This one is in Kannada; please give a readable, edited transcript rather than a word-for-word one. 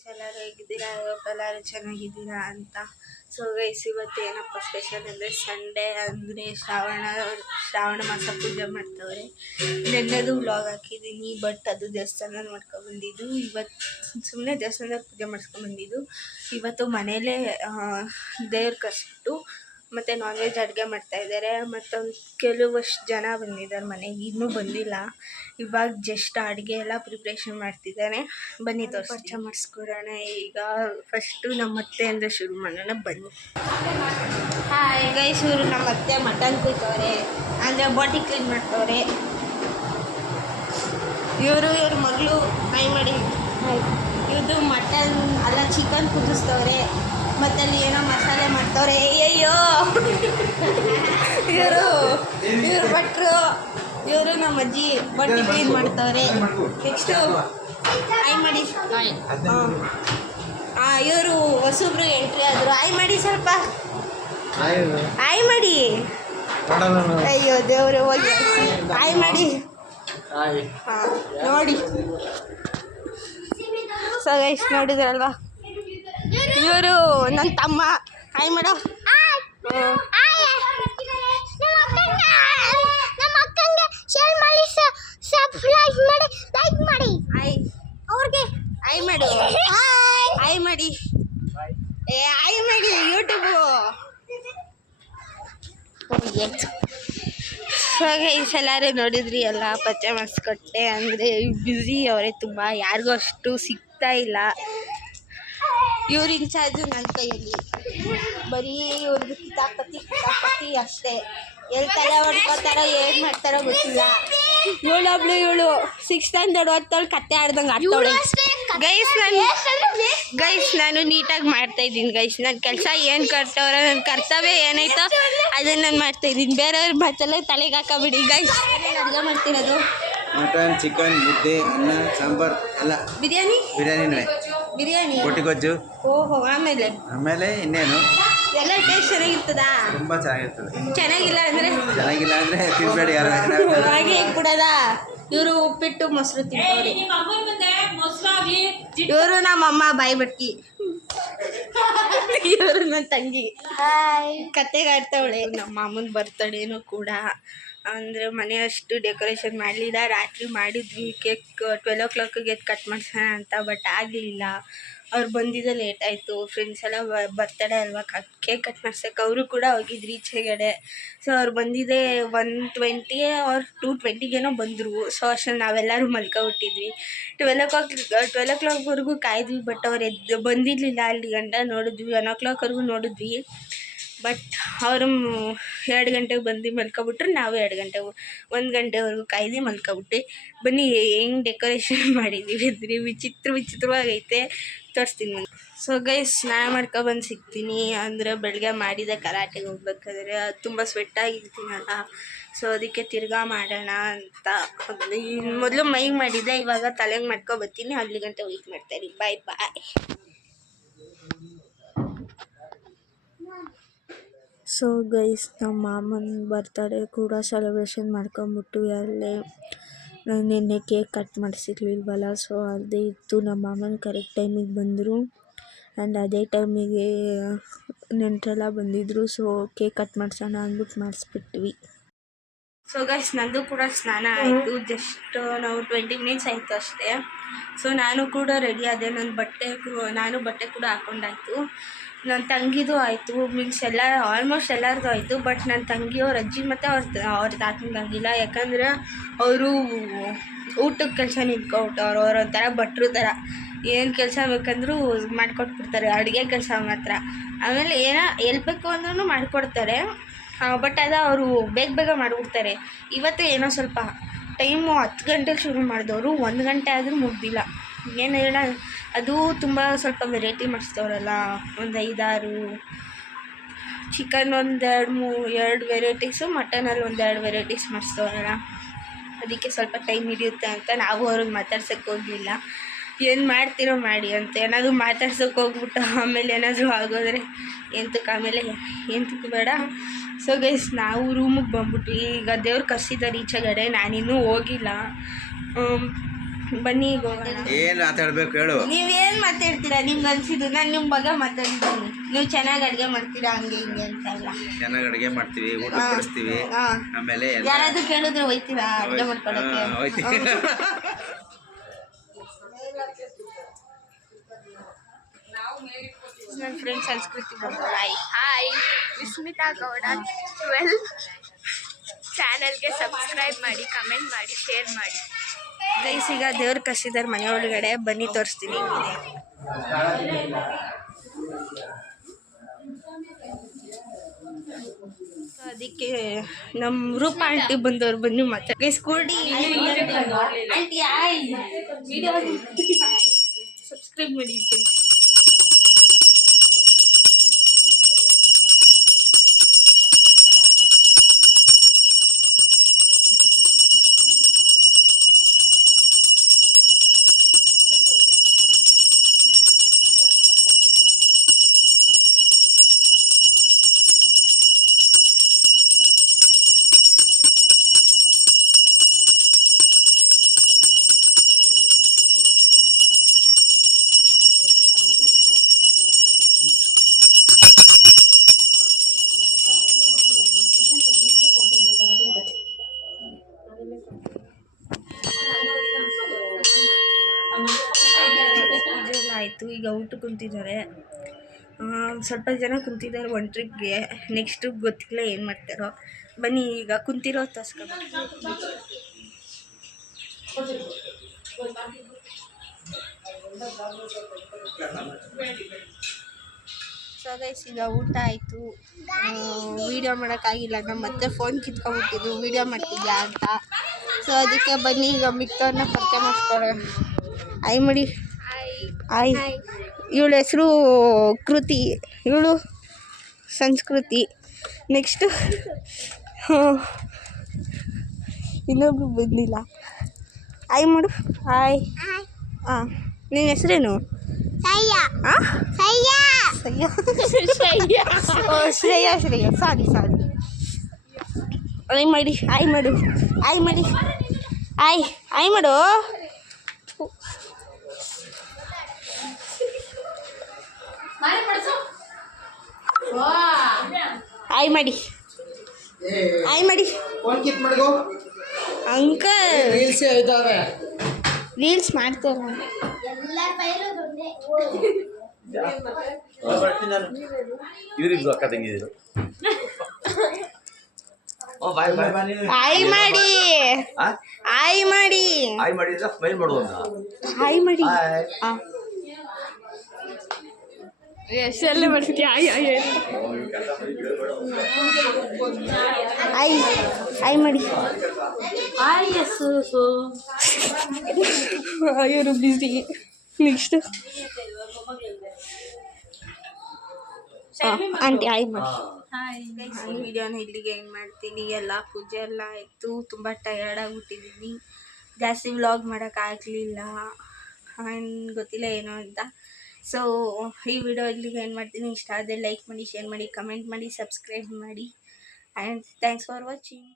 ಗೈಸ್ ಎಲ್ಲರೂ ಹೇಗಿದ್ದೀರಾ? ಎಲ್ಲರೂ ಚೆನ್ನಾಗಿದ್ದೀರಾ ಅಂತ. ಸೊ ಗೈಸ್ ಇವತ್ತು ಏನಪ್ಪ ಸ್ಪೆಷಲ್ ಅಂದರೆ ಸಂಡೇ ಅಂದರೆ ಶ್ರಾವಣ ಮಾಸ ಪೂಜೆ ಮಾಡ್ತವ್ರೆ. ನೆನ್ನೆದು ವ್ಲಾಗ್ ಹಾಕಿದ್ದೀನಿ, ಬಟ್ ಅದು ದೇವಸ್ಥಾನದಲ್ಲಿ ಮಾಡ್ಕೊಬಂದಿದ್ದು. ಇವತ್ತು ಸುಮ್ಮನೆ ದೇವಸ್ಥಾನದಲ್ಲಿ ಪೂಜೆ ಮಾಡಿಸ್ಕೊಂಡ್ಬಂದಿದ್ದು. ಇವತ್ತು ಮನೇಲೇ ದೇವ್ರ ಕಸಿಟ್ಟು ಮತ್ತು ನಾನ್ ವೆಜ್ ಅಡುಗೆ ಮಾಡ್ತಾಯಿದ್ದಾರೆ. ಮತ್ತೊಂದು ಕೆಲವಷ್ಟು ಜನ ಬಂದಿದ್ದಾರೆ ಮನೆಗೆ, ಇನ್ನೂ ಬಂದಿಲ್ಲ. ಇವಾಗ ಜಸ್ಟ್ ಅಡುಗೆ ಎಲ್ಲ ಪ್ರಿಪ್ರೇಷನ್ ಮಾಡ್ತಿದ್ದಾನೆ. ಬನ್ನಿ ಪರಿಚಯ ಮಾಡಿಸ್ಕೊಡೋಣ. ಈಗ ಫಸ್ಟು ನಮ್ಮ ಅತ್ತೆ ಅಂದರೆ ಶುರು ಮಾಡೋಣ, ಬನ್ನಿ. ಹಾಯ್ ಗೈಸ್, ಇವರು ನಮ್ಮ ಅತ್ತೆ ಮಟನ್ ಕುಯ್ತವ್ರೆ, ಅಂದರೆ ಬಾಡಿ ಕ್ಲೀನ್ ಮಾಡ್ತವ್ರೆ. ಇವ್ರ ಮಗಳು ಫ್ರೈ ಮಾಡಿ, ಇವ್ರದ್ದು ಮಟನ್ ಅಲ್ಲ ಚಿಕನ್ ಕುದಿಸ್ತವ್ರೆ. ಮತ್ತು ಅಲ್ಲಿ ಏನೋ ಮಸಾಲೆ ಮಾಡ್ತವ್ರೆ. ಅಯ್ಯೋ ಇವರು ಭಟ್ರು, ಇವರು ನಮ್ಮ ಅಜ್ಜಿ ಬಟ್ಟೆ ಕ್ಲೀನ್ ಮಾಡ್ತವ್ರೆ. ನೆಕ್ಸ್ಟು ಆಯ್ ಮಾಡಿ, ಇವರು ಹೊಸಬ್ರು ಎಂಟ್ರಿ ಆದರು. ಆಯ್ ಮಾಡಿ, ಸ್ವಲ್ಪ ಆಯ್ ಮಾಡಿ. ಅಯ್ಯೋ ದೇವರು, ಹೋಗಿ ಆಯ್ ಮಾಡಿ. ಹಾಂ ನೋಡಿ, ಸೊ ಗೈಸ್ ನೋಡಿದ್ರಲ್ವಾ, ಇವರು ನನ್ನ ತಮ್ಮ. ಆಯ್ ಮಾಡೋ. ಆಯ್ ಮಾಡು, ಆಯ್ ಮಾಡಿ, ಆಯ್ ಮಾಡಿ ಯೂಟ್ಯೂಬು. ಸೊ ಗೈಸ್ ಎಲ್ಲರೂ ನೋಡಿದ್ರಿ ಎಲ್ಲ, ಪರಿಚಯ ಮಾಡಿಸ್ಕೊಟ್ಟೆ. ಅಂದರೆ ಬ್ಯುಸಿ ಅವರೇ ತುಂಬ, ಯಾರಿಗೂ ಅಷ್ಟು ಸಿಗ್ತಾ ಇಲ್ಲ. ಇವ್ರ ಇನ್ಚಾರ್ಜು ನನ್ನ ಕೈಯಲ್ಲಿ, ಬರೀ ಇವ್ರದ್ದು ಕಿತಾಪತಿ ಅಷ್ಟೇ. ಎಲ್ಲಿ ತಲೆ ಹೊಡ್ಕೋತಾರೋ ಏನು ಮಾಡ್ತಾರೋ ಗೊತ್ತಿಲ್ಲ. ಇವಳು 6th ಸ್ಟ್ಯಾಂಡರ್ಡ್ ಓದ್ತಾಳು, ಕತ್ತೆ ಆಡ್ದಂಗೆ ಆಡ್ತಾಳೆ. ಗೈಸ್ ನಾನು ನೀಟಾಗಿ ಮಾಡ್ತಾಯಿದ್ದೀನಿ ಗೈಸ್. ನನ್ನ ಕೆಲಸ ಏನು ಕರ್ತವ್ರ, ನನ್ನ ಕರ್ತವ್ಯ ಏನೈತೋ ಅದನ್ನು ನಾನು ಮಾಡ್ತಾಯಿದ್ದೀನಿ. ಬೇರೆಯವ್ರ ಮಾತಲ್ಲ ತಲೆಗೆ ಹಾಕಬಿಡಿ ಗೈಸ್. ಅಡುಗೆ ಮಾಡ್ತಿರೋದು ಮಟನ್, ಚಿಕನ್, ಮುದ್ದೆ, ಅನ್ನ, ಸಾಂಬಾರ್ ಎಲ್ಲ. ಬಿರಿಯಾನಿ, ಒಟ್ಟಿ ಗೊಜ್ಜು. ಓಹೋ, ಆಮೇಲೆ ಇನ್ನೇನು ಎಲ್ಲ ಟೇಸ್ಟ್ ಚೆನ್ನಾಗಿರ್ತದಾ? ತುಂಬಾ ಚೆನ್ನಾಗಿರ್ತದೆ. ಚೆನ್ನಾಗಿಲ್ಲ ಅಂದರೆ ತಿನ್ಬೇಡಿ ಯಾರು. ಹಾಗೆ ಕೊಡದ. ಇವರು ಉಪ್ಪಿಟ್ಟು ಮೊಸರು ತಿಂತವ್ರಿ. ಇವರು ನಮ್ಮಮ್ಮ ಬಾಯಿ ಬಟ್ಟಿ. ಇವರು ನನ್ನ ತಂಗಿ ಕತೆಗಾಡ್ತಾವಳೆ. ನಮ್ಮ ಮಾಮನ ಬರ್ತಡೇನೂ ಕೂಡ, ಅಂದರೆ ಮನೆ ಅಷ್ಟು ಡೆಕೋರೇಷನ್ ಮಾಡಲಿಲ್ಲ. ರಾತ್ರಿ ಮಾಡಿದ್ವಿ, ಕೇಕ್ 12 o'clockಗೆ ಕಟ್ ಮಾಡ್ಸೋಣ ಅಂತ, ಬಟ್ ಆಗಲಿಲ್ಲ. ಅವ್ರು ಬಂದಿದ್ದ ಲೇಟ್ ಆಯಿತು. ಫ್ರೆಂಡ್ಸ್ ಎಲ್ಲ ಬರ್ತಡೇ ಅಲ್ವಾ, ಕೇಕ್ ಕಟ್ ಮಾಡ್ಸೋಕೆ ಅವರು ಕೂಡ ಹೋಗಿದ್ರು ಈಚೆಗಡೆ. ಸೊ ಅವ್ರು ಬಂದಿದ್ದೆ 1:20 or 2:20 ಬಂದರು. ಸೊ ಅಷ್ಟರಲ್ಲಿ ನಾವೆಲ್ಲರೂ ಮಲ್ಕೊಬಿಟ್ಟಿದ್ವಿ. 12 o'clockವರೆಗೂ ಕಾಯ್ದ್ವಿ, ಬಟ್ ಅವ್ರು ಬಂದಿರಲಿಲ್ಲ. ಅಲ್ಲಿ ಗಂಟ ನೋಡಿದ್ವಿ, 1 o'clockವರೆಗೂ ನೋಡಿದ್ವಿ. ಬಟ್ ಅವರು 2 ಗಂಟೆಗೆ ಬಂದು ಮಲ್ಕೊಬಿಟ್ರು. ನಾವು 1 ಗಂಟೆವರೆಗೂ ಕಾಯ್ದು ಮಲ್ಕೊಬಿಟ್ಟು. ಬನ್ನಿ ಹೆಂಗೆ ಡೆಕೋರೇಷನ್ ಮಾಡಿದ್ದೀವಿ ಅಂದರೆ ವಿಚಿತ್ರವಾಗೈತೆ, ತೋರಿಸ್ತೀನಿ ನಾನು. ಸೊ ಗೈಸ್ ಸ್ನಾನ ಮಾಡ್ಕೊಬಂದು ಸಿಗ್ತೀನಿ. ಅಂದರೆ ಬೆಳಗ್ಗೆ ಮಾಡಿದೆ ಕರಾಟೆಗೆ ಹೋಗ್ಬೇಕಾದ್ರೆ ತುಂಬ ಸ್ವೆಟ್ಟಾಗಿರ್ತೀನಲ್ಲ, ಸೊ ಅದಕ್ಕೆ ತಿರ್ಗಾ ಮಾಡೋಣ ಅಂತ. ಮೊದಲು ಮೈಗೆ ಮಾಡಿದ್ದೆ, ಇವಾಗ ತಲೆಗೆ ಮಾಡ್ಕೊಬತ್ತೀನಿ. ಅಲ್ಲಿ ಗಂಟೆ ವೆಯ್ಟ್ ಮಾಡ್ತಾಯಿರಿ. ಬಾಯ್. ಸೊ ಗೈಸ್ ನಮ್ಮ ಮಾಮನ ಬರ್ತಡೇ ಕೂಡ ಸೆಲೆಬ್ರೇಷನ್ ಮಾಡ್ಕೊಂಬಿಟ್ವಿ ಅಲ್ಲೇ. ನಿನ್ನೆ ಕೇಕ್ ಕಟ್ ಮಾಡಿಸಿರ್ಲಿಲ್ವಲ್ಲ, ಸೊ ಅದೇ ಇತ್ತು. ನಮ್ಮ ಮಾಮನ ಕರೆಕ್ಟ್ ಟೈಮಿಗೆ ಬಂದರು. ಆ್ಯಂಡ್ ಅದೇ ಟೈಮಿಗೆ ನೆಂಟರೆಲ್ಲ ಬಂದಿದ್ದರು. ಸೊ ಕೇಕ್ ಕಟ್ ಮಾಡಿಸೋಣ ಅಂದ್ಬಿಟ್ಟು ಮಾಡಿಸ್ಬಿಟ್ವಿ. ಸೊ ಗೈಸ್ ನಂದು ಕೂಡ ಸ್ನಾನ ಆಯಿತು. ಜಸ್ಟ್ ನಾವು 20 minutes ಆಯಿತು ಅಷ್ಟೇ. ಸೊ ನಾನು ಕೂಡ ರೆಡಿ ಆದೆ. ನಾನು ಬಟ್ಟೆ ಕೂಡ ಹಾಕ್ಕೊಂಡಾಯ್ತು. ನನ್ನ ತಂಗಿದು ಆಯಿತು, ಮೀನ್ಸ್ ಆಲ್ಮೋಸ್ಟ್ ಎಲ್ಲರದು ಆಯಿತು. ಬಟ್ ನನ್ನ ತಂಗಿಯವ್ರ ಅಜ್ಜಿ ಮತ್ತು ಅವ್ರ ತಾತನಿಗಾಗಿಲ್ಲ. ಯಾಕಂದರೆ ಅವರು ಊಟದ ಕೆಲಸ ನಿಂತ್ಕೊಬಿಟ್ಟವ್ರು. ಅವ್ರು ಒಂಥರ ಭಟ್ರು ಥರ, ಏನು ಕೆಲಸ ಬೇಕಂದ್ರೂ ಮಾಡಿಕೊಟ್ಬಿಡ್ತಾರೆ, ಅಡುಗೆ ಕೆಲಸ ಮಾತ್ರ. ಆಮೇಲೆ ಏನೋ ಬೇಕು ಅಂದ್ರೂ ಮಾಡಿಕೊಡ್ತಾರೆ. ಬಟ್ ಅದು ಅವರು ಬೇಗ ಮಾಡಿಬಿಡ್ತಾರೆ. ಇವತ್ತು ಏನೋ ಸ್ವಲ್ಪ ಟೈಮು 10 ಗಂಟೆಗೆ ಶುರು ಮಾಡಿದವರು 1 ಗಂಟೆ ಆದರೂ ಮುಗ್ದಿಲ್ಲ. ಏನು ಹೇಳ, ಅದು ತುಂಬ ಸ್ವಲ್ಪ ವೆರೈಟಿ ಮಾಡಿಸ್ತವ್ರಲ್ಲ, ಒಂದು 5-6 ಚಿಕನ್, 2 ವೆರೈಟೀಸು, ಮಟನಲ್ಲಿ 2 ವೆರೈಟೀಸ್ ಮಾಡಿಸ್ತವ್ರಲ್ಲ, ಅದಕ್ಕೆ ಸ್ವಲ್ಪ ಟೈಮ್ ಹಿಡಿಯುತ್ತೆ ಅಂತ ನಾವು ಅವ್ರಿಗೆ ಮಾತಾಡ್ಸೋಕ್ಕೆ ಹೋಗಲಿಲ್ಲ. ಏನು ಮಾಡ್ತೀರೋ ಮಾಡಿ ಅಂತ. ಏನಾದರೂ ಮಾತಾಡ್ಸೋಕೆ ಹೋಗ್ಬಿಟ್ಟು ಆಮೇಲೆ ಏನಾದರೂ ಆಗೋದ್ರೆ ಎಂತಕ್ಕೂ ಬೇಡ. ಸೊ ಗೈಸ್ ನಾವು ರೂಮಿಗೆ ಬಂದ್ಬಿಟ್ವಿ. ಈಗ ದೇವ್ರು ಕರ್ಸಿದ್ದಾರೆ ಈಚೆಗಡೆ, ನಾನಿನ್ನೂ ಹೋಗಿಲ್ಲ. ಬನ್ನಿ ಈಗ ಹೋಗೋಣ. ಏನು ಮಾತಾಡ್ಬೇಕು ಹೇಳು. ನೀವೇನು ಮಾತಾಡ್ತೀರಾ? ನಿಮ್ಗೆ ಅನ್ಸಿದ್ದು ನಾನು ನಿಮ್ಮ ಬಗ್ಗೆ ಮಾತಾಡಿದ್ದೀನಿ. ನೀವು ಚೆನ್ನಾಗಿ ಅಡುಗೆ ಮಾಡ್ತೀರಾ ಹಂಗೆ ಹಿಂಗೆ ಅಂತ ಎಲ್ಲ. ಚೆನ್ನಾಗಿ ಅಡುಗೆ ಮಾಡ್ತೀವಿ, ಊಟ ಕೊಡಿಸ್ತೀವಿ. ಆಮೇಲೆ ಯಾರಾದ್ರೂ ಕೇಳಿದ್ರೆ ಹೋಯ್ತೀರಾ ಅಡುಗೆ ಮಾಡ್ಕೊಳಕ್ಕೆ? ಹೋಯ್ತೀವಿ. ನನ್ನ ಫ್ರೆಂಡ್ ಸಂಸ್ಕೃತಿ ಹಾಯ್, ವಿಸ್ಮಿತಾ ಗೌಡ 12 ಚಾನಲ್ಗೆ ಸಬ್ಸ್ಕ್ರೈಬ್ ಮಾಡಿ, ಕಮೆಂಟ್ ಮಾಡಿ, ಶೇರ್ ಮಾಡಿ. ಗೈಸ್ ಈಗ ದೇವ್ರ ಕಸಿದಾರೆ ಮನೆ ಒಳಗಡೆ, ಬನ್ನಿ ತೋರಿಸ್ತೀನಿ. ಅದಕ್ಕೆ ನಮ್ಮ ರೂಪ ಆಂಟಿ ಬಂದವ್ರು, ಬನ್ನಿ ಮಾತಾಡಿ. ಗೈಸ್ ಕೊಡಿ ಆಂಟಿ, ಆಯ್ ವಿಡಿಯೋ ಸಬ್ಸ್ಕ್ರೈಬ್ ಮಾಡಿ. ಇದೆಲ್ಲ ಆಯಿತು. ಈಗ ಊಟ ಕುಂತಿದ್ದಾರೆ, ಸ್ವಲ್ಪ ಜನ ಕುಂತಿದ್ದಾರೆ ಒನ್ ಟ್ರಿಪ್ಗೆ. ನೆಕ್ಸ್ಟ್ ಟ್ರಿಪ್ ಗೊತ್ತಿಲ್ಲ ಏನು ಮಾಡ್ತಾರೋ. ಬನ್ನಿ ಈಗ ಕುಂತಿರೋ ತೋರಿಸ್ಕೊಂಡು. ಸೊ ಗೈಸ್ ಈಗ ಊಟ ಆಯಿತು. ವೀಡಿಯೋ ಮಾಡೋಕ್ಕಾಗಿಲ್ಲ, ನಮ್ಮ ಮತ್ತೆ ಫೋನ್ ಕಿತ್ಕೊಂಡ್ಬಿಟ್ಟಿದ್ದು ವೀಡಿಯೋ ಮಾಡ್ತಿದ್ಯಾ ಅಂತ. ಸೊ ಅದಕ್ಕೆ ಬನ್ನಿ ಈಗ ಮಿಕ್ತವ್ರನ್ನ ಪರಿಚಯ ಮಾಡಿಸ್ಕೊಳ್ಳೋಣ. ಆಯ್ ಮಾಡಿ. ಆಯ್. ಇವಳ ಹೆಸರು ಕೃತಿ, ಇವಳು ಸಂಸ್ಕೃತಿ. ನೆಕ್ಸ್ಟು ಇನ್ನೊಬ್ರು ಬಂದಿಲ್ಲ. ಆಯ್ ಮಾಡು. ಆಯ್. ಹಾಂ, ನಿನ್ನ ಹೆಸರೇನು? ಶ್ರೇಯಾ. ಸಾರಿ. ಆಯ್ ಮಾಡಿ. ಆಯ್ ಮಾಡು. ಆಯ್ ಮಾಡಿ. ಆಯ್ ಮಾಡು. ಆಯ್ ಮಾಡಿ. ಅಂಕಲ್ ರೀಲ್ಸ್ ಮಾಡ್ತಾರೆ. ಆಯ್ ಮಾಡಿ. ಆಯ್ ಮಾಡಿ. ಆಯ್ ಮಾಡಿ. ಎಷ್ಟೆಲ್ಲ ಮಾಡ್ತೀಯ? ಆಯ್ ಮಾಡಿ. ಇವರು ಬಿಸಿ. ನೆಕ್ಸ್ಟ್ ಆಂಟಿ ಆಯ್ ಮಾಡಿ. ಈ ವಿಡಿಯೋನ ಇಲ್ಲಿಗೆ ಏನು ಮಾಡ್ತೀನಿ. ಎಲ್ಲ ಪೂಜೆ ಎಲ್ಲ ಆಯಿತು, ತುಂಬ ಟಯರ್ಡ್ ಆಗಿಬಿಟ್ಟಿದ್ದೀನಿ. ಜಾಸ್ತಿ ವ್ಲಾಗ್ ಮಾಡೋಕ್ಕಾಗಲಿಲ್ಲ, ಗೊತ್ತಿಲ್ಲ ಏನೋ ಅಂತ. ಸೊ ಈ ವಿಡಿಯೋ ಇಲ್ಲಿಗೆ ಏನು ಮಾಡ್ತೀನಿ. ಇಷ್ಟ ಆದರೆ ಲೈಕ್ ಮಾಡಿ, ಶೇರ್ ಮಾಡಿ, ಕಮೆಂಟ್ ಮಾಡಿ, ಸಬ್ಸ್ಕ್ರೈಬ್ ಮಾಡಿ. And thanks for watching.